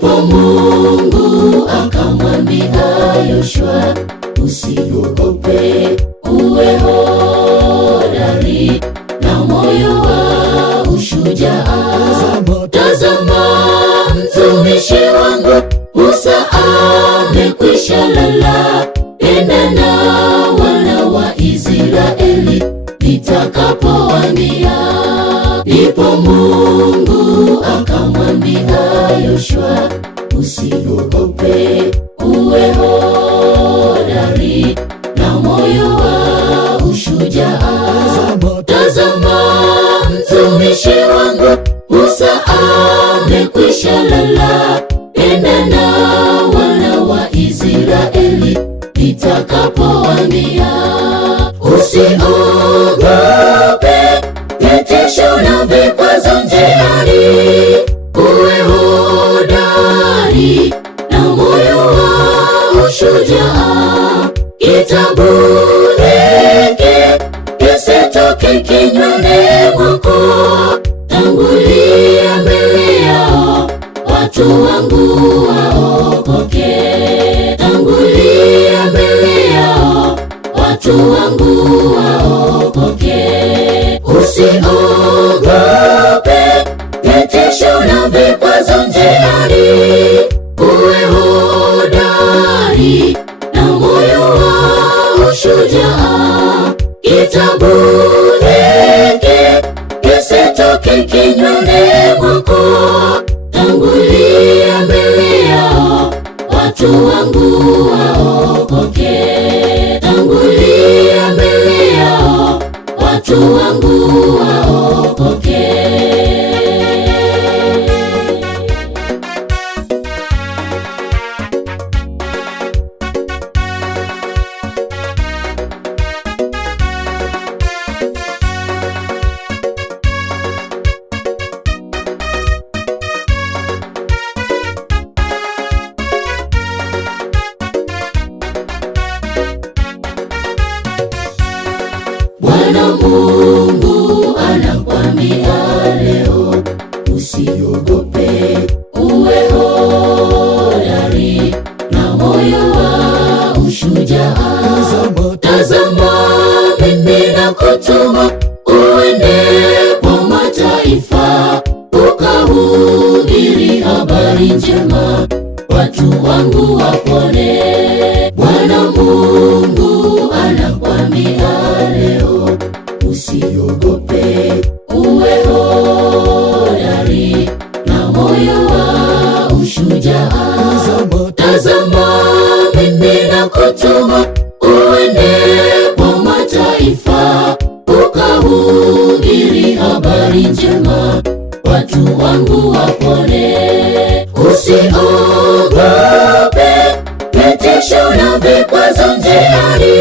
Ndipo Mungu akamwambia Yoshua, usiogope, uwe hodari na moyo wa ushujaa. Tazama, mtumishi wangu Musa amekwisha lala. Enda na wana wa Israeli nitakapowaambia. Ndipo Mungu akamwambia Yoshua, usiogope, uwe hodari na moyo wa ushujaa. Tazama, mtumishi wangu Musa amekwisha lala. Enda na wana wa Israeli nitakapowaambia. Usiogope vitisho na vikwazo njiani, uwe hodari na moyo wa ushujaa. Kitabu hiki kisitoke kinywani mwako. Tangulia mbele yao, watu wangu waokoke. Tangulia mbele yao, watu wangu waokoke. Usiogope vitisho na vikwazo njiani, uwe hodari na moyo wa ushujaa. Kitabu hiki kisitoke kinywani mwako. Tangulia mbele yao, watu wangu waokoke. Tangulia mbele yao, watu wangu waokoke. Bwana Mungu anakuambia leo, usiogope, uwe hodari na moyo wa ushujaa. Tazama, mimi nakutuma uende kwa mataifa, ukahubiri habari njema, watu wangu wapone. Bwana Mungu anakuambia leo, usiogope, uwe hodari na moyo wa ushujaa. Tazama, mimi nakutuma uende kwa mataifa, ukahubiri habari njema, watu wangu wapone. Usiogope vitisho na vikwazo njiani,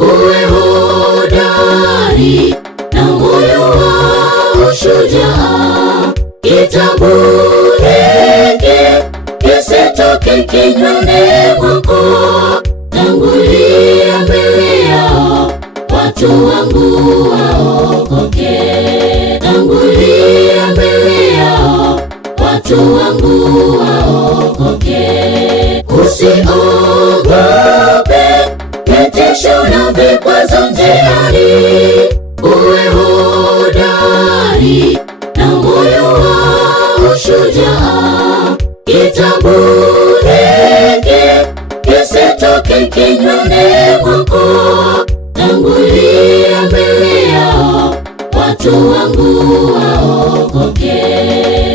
uwe hodari na moyo wa ushujaa. Kitabu hiki kisitoke kinywani mwako. Tangulia mbele yao, watu wangu waokoke. Tangulia mbele yao, watu wangu waokoke. Usiogope vitisho na vikwazo njiani, uwe hodari na moyo wa ushujaa. Kitabu hiki kisitoke kinywani mwako. Tangulia mbele yao, watu wangu waokoke.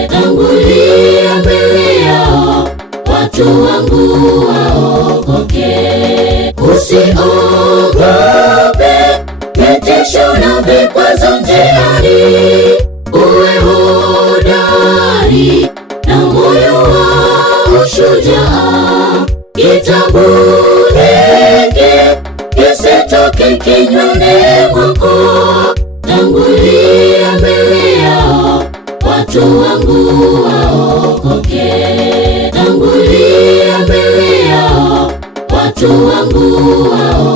Tangulia mbele yao, watu wangu waokoke. Usiogope vitisho na vikwazo njiani, uwe hodari na moyo wa ushujaa. Kitabu hiki kisitoke kinywani mwako. Tangulia mbele yao, watu wangu waokoke. Tangulia mbele yao, watu wangu waokoke.